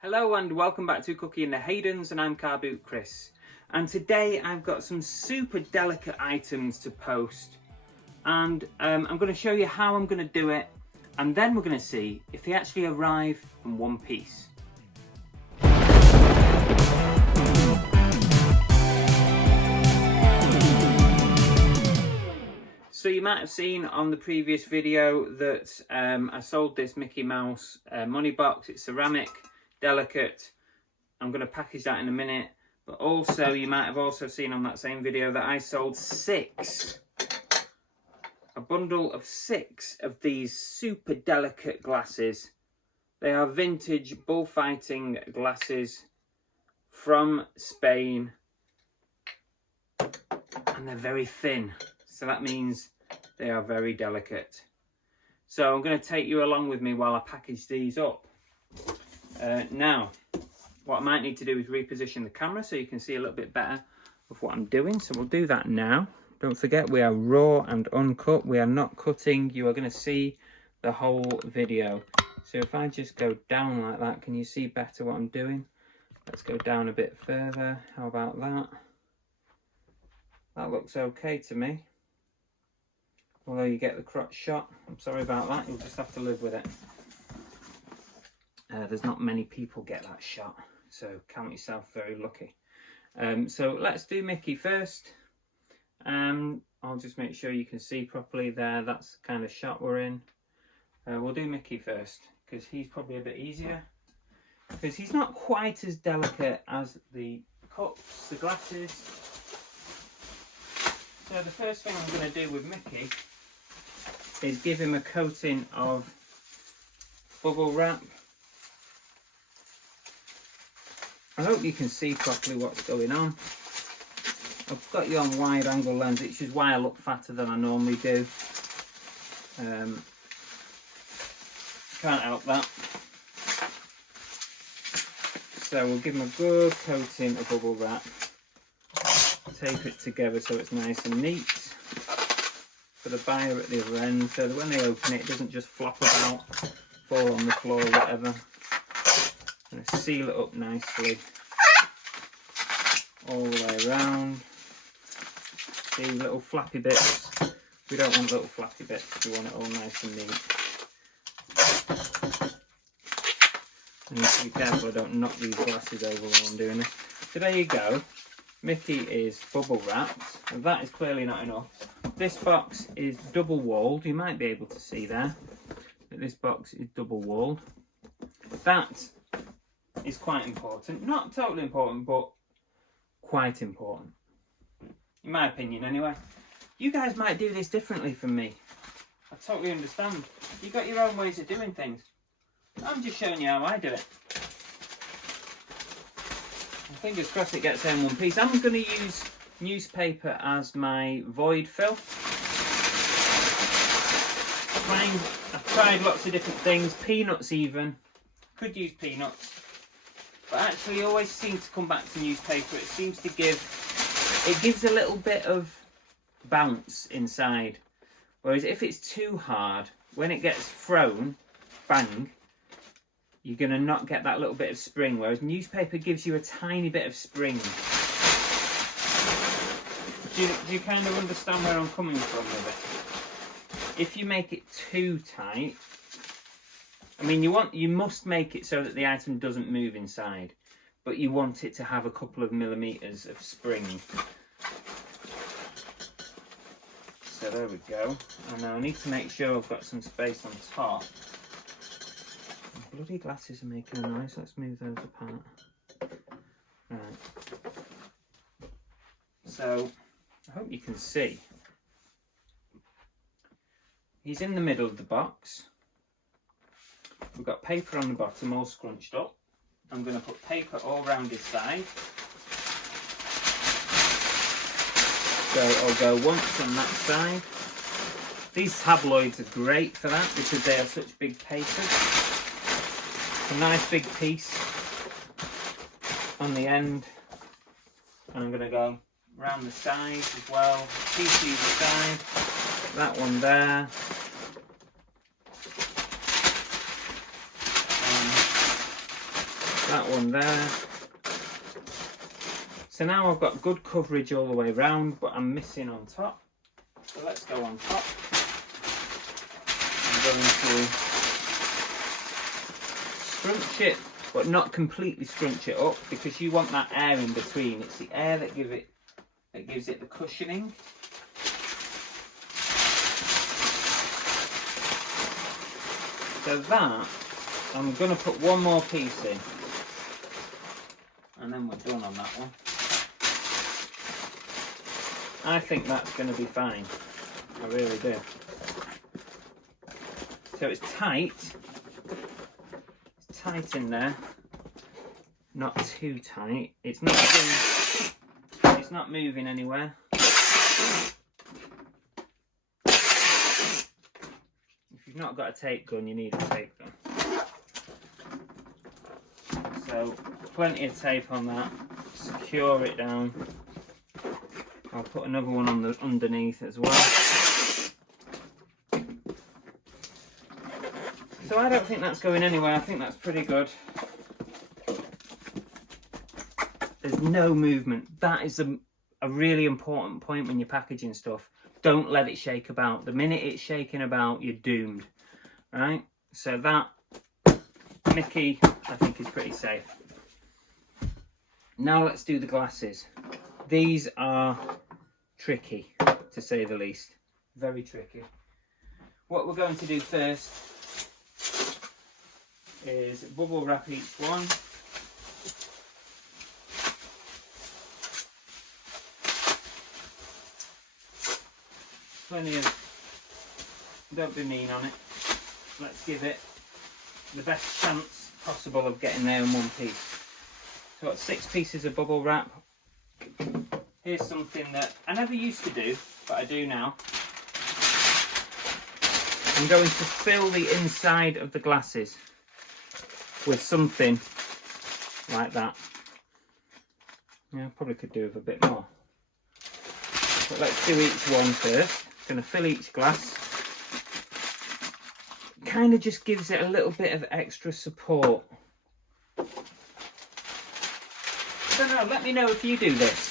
Hello and welcome back to Cookie in the Haydens, and I'm Car Boot Chris. And today I've got some super delicate items to post, and I'm going to show you how I'm going to do it, and then we're going to see if they actually arrive in one piece. So you might have seen on the previous video that I sold this Mickey Mouse money box. It's ceramic, delicate. I'm going to package that in a minute. But also, you might have also seen on that same video that I sold a bundle of 6 of these super delicate glasses. They are vintage bullfighting glasses from Spain, and they're very thin. So that means they are very delicate. So I'm going to take you along with me while I package these up. Now, what I might need to do is reposition the camera so you can see a little bit better of what I'm doing. So we'll do that now. Don't forget, we are raw and uncut. We are not cutting. You are going to see the whole video. So if I just go down like that, can you see better what I'm doing? Let's go down a bit further. How about that? That looks okay to me. Although you get the crotch shot. I'm sorry about that. You'll just have to live with it. There's not many people get that shot, so count yourself very lucky. So let's do Mickey first. I'll just make sure you can see properly there. That's the kind of shot we're in. We'll do Mickey first because he's probably a bit easier, because he's not quite as delicate as the cups, the glasses. So the first thing I'm going to do with Mickey is give him a coating of bubble wrap. I hope you can see properly what's going on. I've got you on wide angle lens, which is why I look fatter than I normally do. Can't help that. So we'll give him a good coating of bubble wrap. Tape it together so it's nice and neat for the buyer at the other end, so that when they open it, it doesn't just flop about, fall on the floor or whatever. I'm going to seal it up nicely all the way around. See, little flappy bits. We don't want little flappy bits, we want it all nice and neat. I need to be careful I don't knock these glasses over while I'm doing this. So there you go. Mickey is bubble wrapped, and that is clearly not enough. This box is double walled. You might be able to see there that this box is double walled. That is quite important. Not totally important, but quite important. In my opinion, anyway. You guys might do this differently from me. I totally understand. You've got your own ways of doing things. I'm just showing you how I do it. Fingers crossed it gets there in one piece. I'm going to use newspaper as my void fill. I've tried lots of different things, peanuts even. Could use peanuts. But actually I always seem to come back to newspaper. It seems to gives a little bit of bounce inside. Whereas if it's too hard, when it gets thrown, bang, you're going to not get that little bit of spring, whereas newspaper gives you a tiny bit of spring. Do you kind of understand where I'm coming from with it? If you make it too tight, I mean, you must make it so that the item doesn't move inside, but you want it to have a couple of millimeters of spring. So there we go. And now I need to make sure I've got some space on top. Bloody glasses are making a noise. Let's move those apart. Right. So, I hope you can see. He's in the middle of the box. We've got paper on the bottom, all scrunched up. I'm going to put paper all around his side. So I'll go once on that side. These tabloids are great for that because they are such big papers. A nice big piece on the end, and I'm going to go around the sides as well. Piece either side, that one there, that one there. So now I've got good coverage all the way around, but I'm missing on top. So let's go on top. I'm going to scrunch it, but not completely scrunch it up, because you want that air in between. It's the air that gives it the cushioning. So that, I'm going to put one more piece in, and then we're done on that one. I think that's going to be fine. I really do. So it's tight. It's tight in there. Not too tight. It's not moving anywhere. If you've not got a tape gun, you need a tape gun. So plenty of tape on that. Secure it down. I'll put another one on the underneath as well. So I don't think that's going anywhere. I think that's pretty good. There's no movement. That is a really important point when you're packaging stuff. Don't let it shake about. The minute it's shaking about, you're doomed. Right? So that Mickey, I think, is pretty safe. Now let's do the glasses. These are tricky, to say the least. Very tricky. What we're going to do first is bubble wrap each one. Plenty of, don't be mean on it. Let's give it the best chance possible of getting there in one piece. So I've got 6 pieces of bubble wrap. Here's something that I never used to do, but I do now. I'm going to fill the inside of the glasses with something like that. Yeah, I probably could do with a bit more. But let's do each one first. I'm going to fill each glass. Kind of just gives it a little bit of extra support. I don't know, let me know if you do this.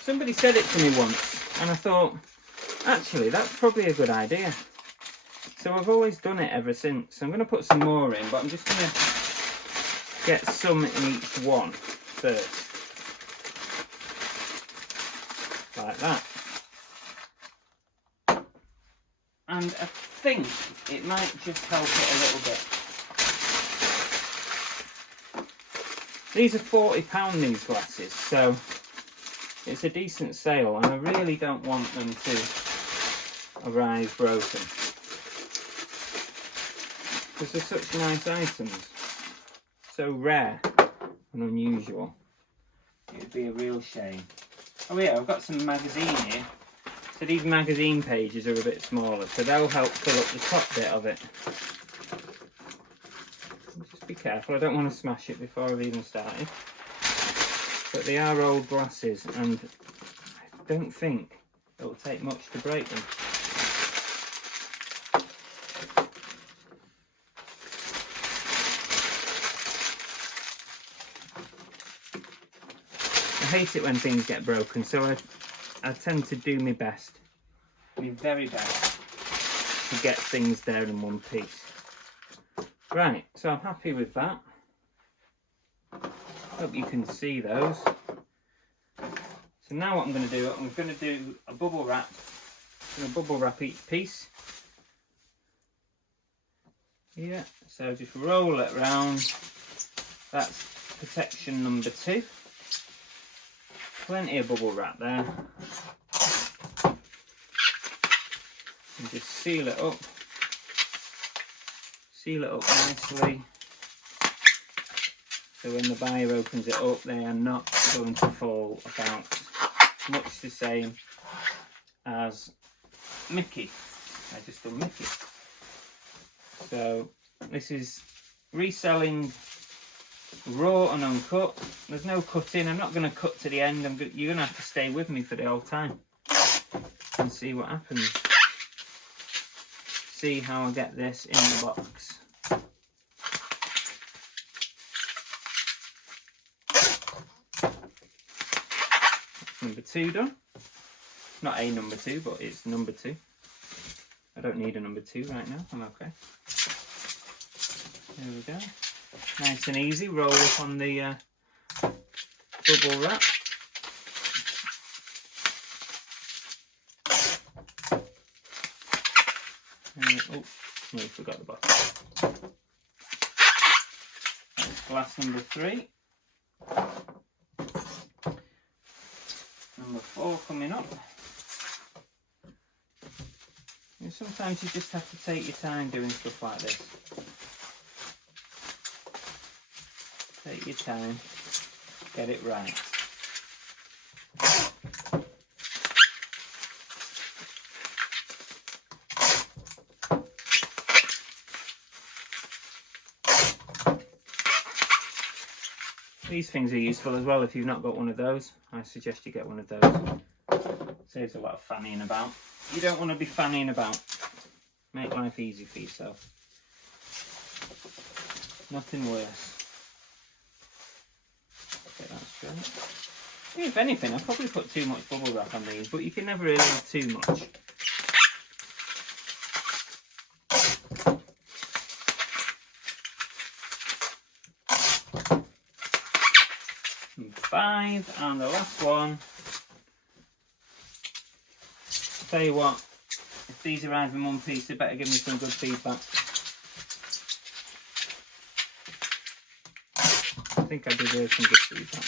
Somebody said it to me once, and I thought, actually, that's probably a good idea. So I've always done it ever since. I'm going to put some more in, but I'm just going to get some in each one first. Like that. And I think it might just help it a little bit. These are £40, these glasses, so it's a decent sale, and I really don't want them to arrive broken. Because they're such nice items. So rare and unusual. It would be a real shame. Oh yeah, I've got some magazine here. So these magazine pages are a bit smaller, so they'll help fill up the top bit of it. Just be careful, I don't want to smash it before I've even started. But they are old glasses, and I don't think it will take much to break them. I hate it when things get broken, so I tend to do my best, my very best, to get things there in one piece. Right, so I'm happy with that. Hope you can see those. So now what I'm going to do, I'm going to do a bubble wrap. I'm going to bubble wrap each piece. Yeah, so just roll it round. That's protection number 2. Plenty of bubble wrap there. And just seal it up. Seal it up nicely. So when the buyer opens it up, they are not going to fall about. Much the same as Mickey. I just done Mickey. So this is Reselling Raw and Uncut. There's no cutting. I'm not going to cut to the end. You're going to have to stay with me for the whole time and see what happens. See how I get this in the box. number 2 done. Not a number 2, but it's number 2. I don't need a number 2 right now, I'm okay. There we go. Nice and easy, roll up on the bubble wrap. Oh, no, forgot the bottom. That's glass number 3. Number 4 coming up. And sometimes you just have to take your time doing stuff like this. Take your time, get it right. These things are useful as well if you've not got one of those. I suggest you get one of those. Saves a lot of fannying about. You don't want to be fannying about. Make life easy for yourself. Nothing worse. Get that straight. If anything, I probably put too much bubble wrap on these, but you can never really have too much. Number 5, and the last one. I'll tell you what, if these arrive in one piece, they better give me some good feedback. I think I deserve some good feedback.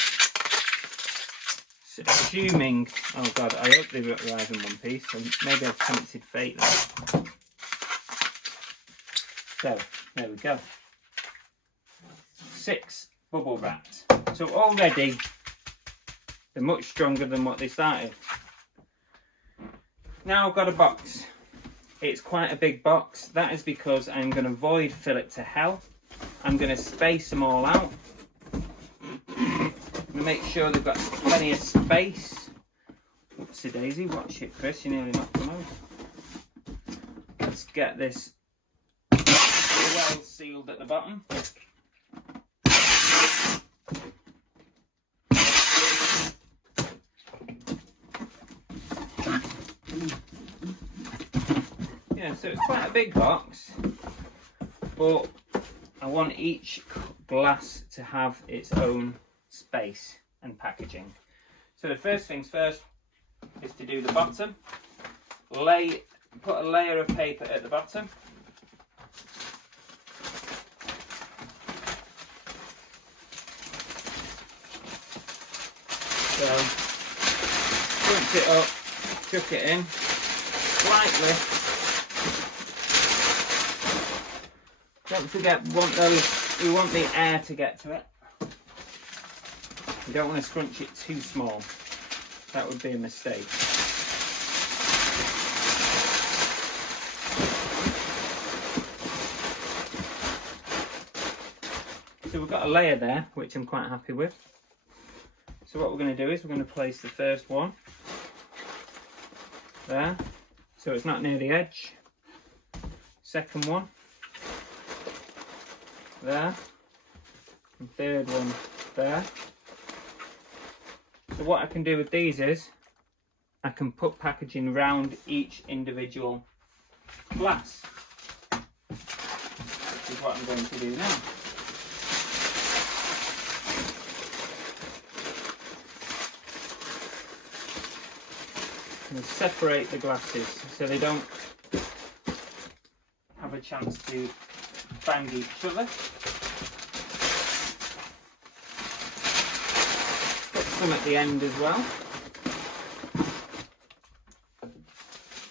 So assuming, oh god, I hope they arrive in one piece, and maybe I've tempted fate there. So, there we go. 6 bubble wraps. So already, they're much stronger than what they started. Now I've got a box. It's quite a big box. That is because I'm going to void fill it to hell. I'm going to space them all out. I'm going to make sure they've got plenty of space. Whoopsie daisy, watch it Chris, you nearly knocked them over. Let's get this well sealed at the bottom. Yeah, so it's quite a big box, but I want each glass to have its own space and packaging. So the first things first is to do the bottom. Put a layer of paper at the bottom. So crunch it up, chuck it in slightly. Don't forget, we want the air to get to it. You don't want to scrunch it too small. That would be a mistake. So we've got a layer there, which I'm quite happy with. So what we're going to do is we're going to place the first one there, so it's not near the edge. Second one there, and third one there. So what I can do with these is I can put packaging round each individual glass, which is what I'm going to do now. I'm going to separate the glasses so they don't have a chance to bang each other. Put some at the end as well.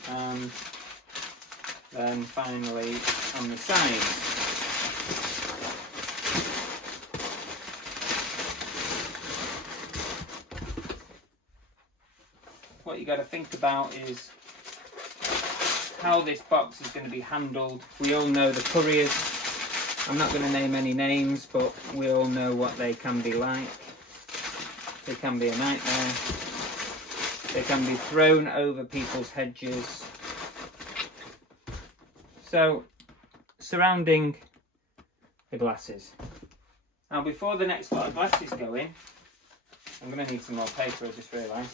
And then finally on the sides. What you got to think about is how this box is going to be handled. We all know the couriers. I'm not going to name any names, but we all know what they can be like. They can be a nightmare. They can be thrown over people's hedges. So, surrounding the glasses. Now, before the next lot of glasses go in, I'm going to need some more paper, I just realised.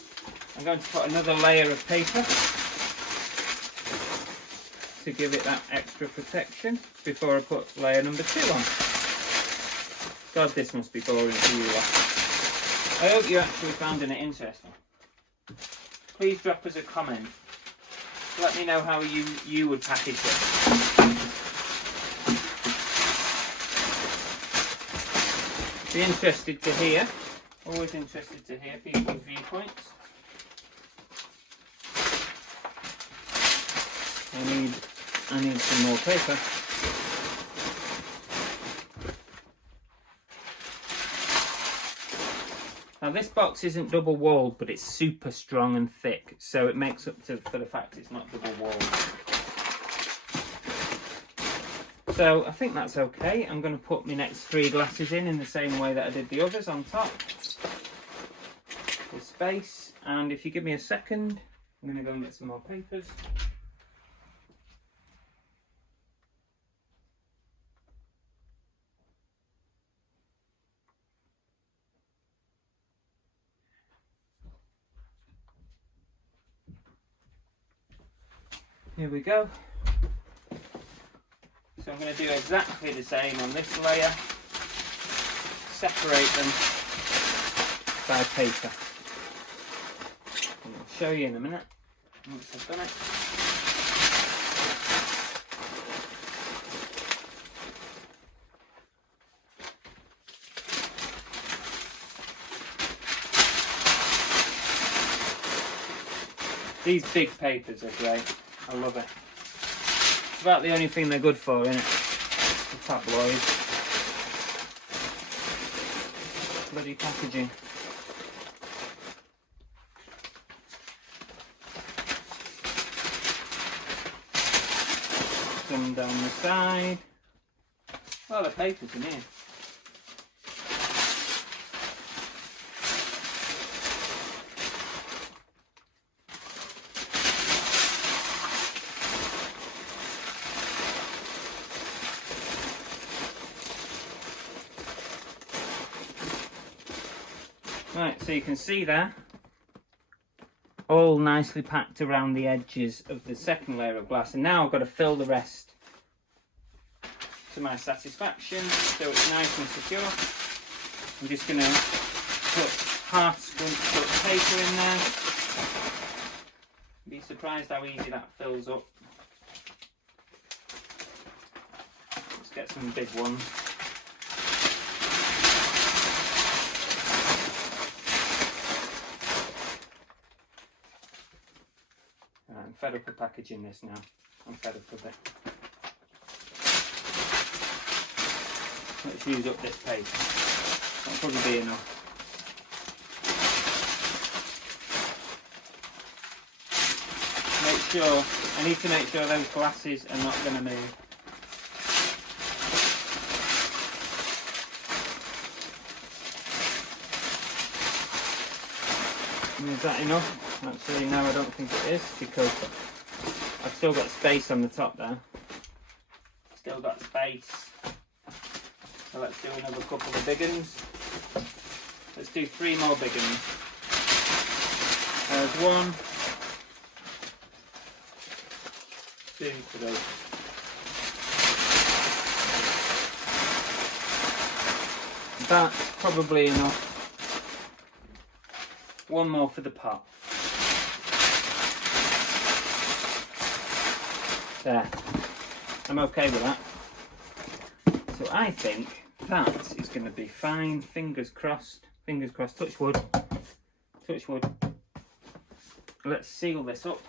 I'm going to put another layer of paper to give it that extra protection before I put layer number 2 on. God, this must be boring for you lot. I hope you actually found it interesting. Please drop us a comment. Let me know how you would package this. Be interested to hear. Always interested to hear people's viewpoints. I need some more paper. Now this box isn't double walled, but it's super strong and thick, so it makes up for the fact it's not double walled. So I think that's okay. I'm going to put my next 3 glasses in the same way that I did the others on top. With space, and if you give me a second, I'm going to go and get some more papers. Here we go. So I'm going to do exactly the same on this layer. Separate them by paper. And I'll show you in a minute once I've done it. These big papers are great. I love it. It's about the only thing they're good for, isn't it? The tabloids. Bloody packaging. Some down the side. Well, the paper's in here. Right, so you can see there, all nicely packed around the edges of the second layer of glass, and now I've got to fill the rest to my satisfaction so it's nice and secure. I'm just going to put half scrunched up paper in there. Be surprised how easy that fills up. Let's get some big ones. I'm fed up of packaging this now. I'm fed up of it. Let's use up this paper. That'll probably be enough. Make sure, I need to make sure those glasses are not going to move. Is that enough? Actually, no, I don't think it is, because I've still got space on the top there. Still got space. So let's do another couple of big ones. Let's do 3 more big ones. There's 1, 2, 3. That's probably enough. 1 more for the pot. There. I'm okay with that. So I think that is going to be fine. Fingers crossed. Fingers crossed. Touch wood. Touch wood. Let's seal this up.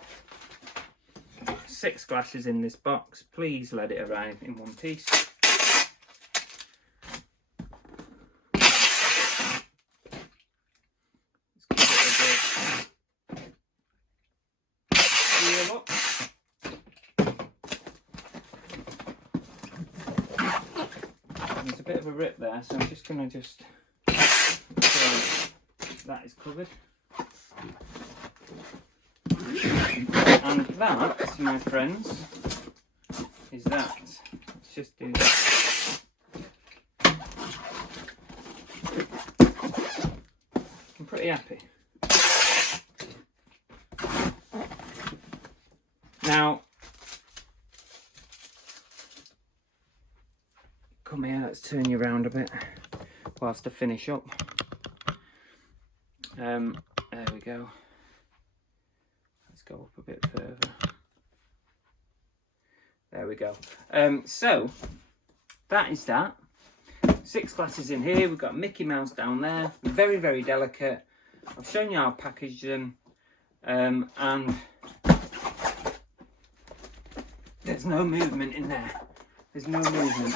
6 glasses in this box. Please let it arrive in one piece. There's a bit of a rip there, so I'm just going to just that is covered. And that, my friends, is that. Let's just do that. I'm pretty pretty happy. Now, come here, let's turn you around a bit whilst I finish up. There we go. Let's go up a bit further. There we go. So, that is that. 6 glasses in here. We've got Mickey Mouse down there. Very, very delicate. I've shown you how I packaged them. And there's no movement in there. There's no movement.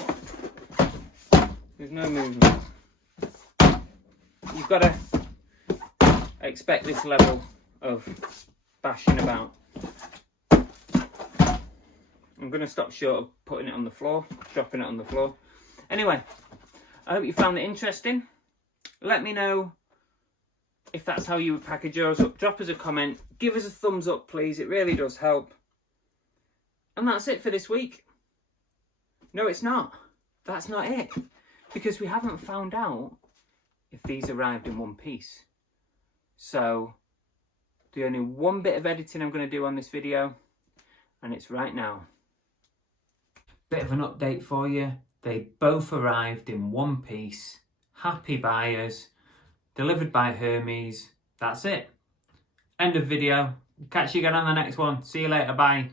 There's no movement. You've got to expect this level of bashing about. I'm going to stop short of putting it on the floor, dropping it on the floor. Anyway, I hope you found it interesting. Let me know if that's how you would package yours up. Drop us a comment. Give us a thumbs up, please. It really does help. And that's it for this week. No, it's not. That's not it. Because we haven't found out if these arrived in one piece. So, the only one bit of editing I'm going to do on this video, and it's right now. Bit of an update for you. They both arrived in one piece. Happy buyers. Delivered by Hermes. That's it. End of video. Catch you again on the next one. See you later. Bye.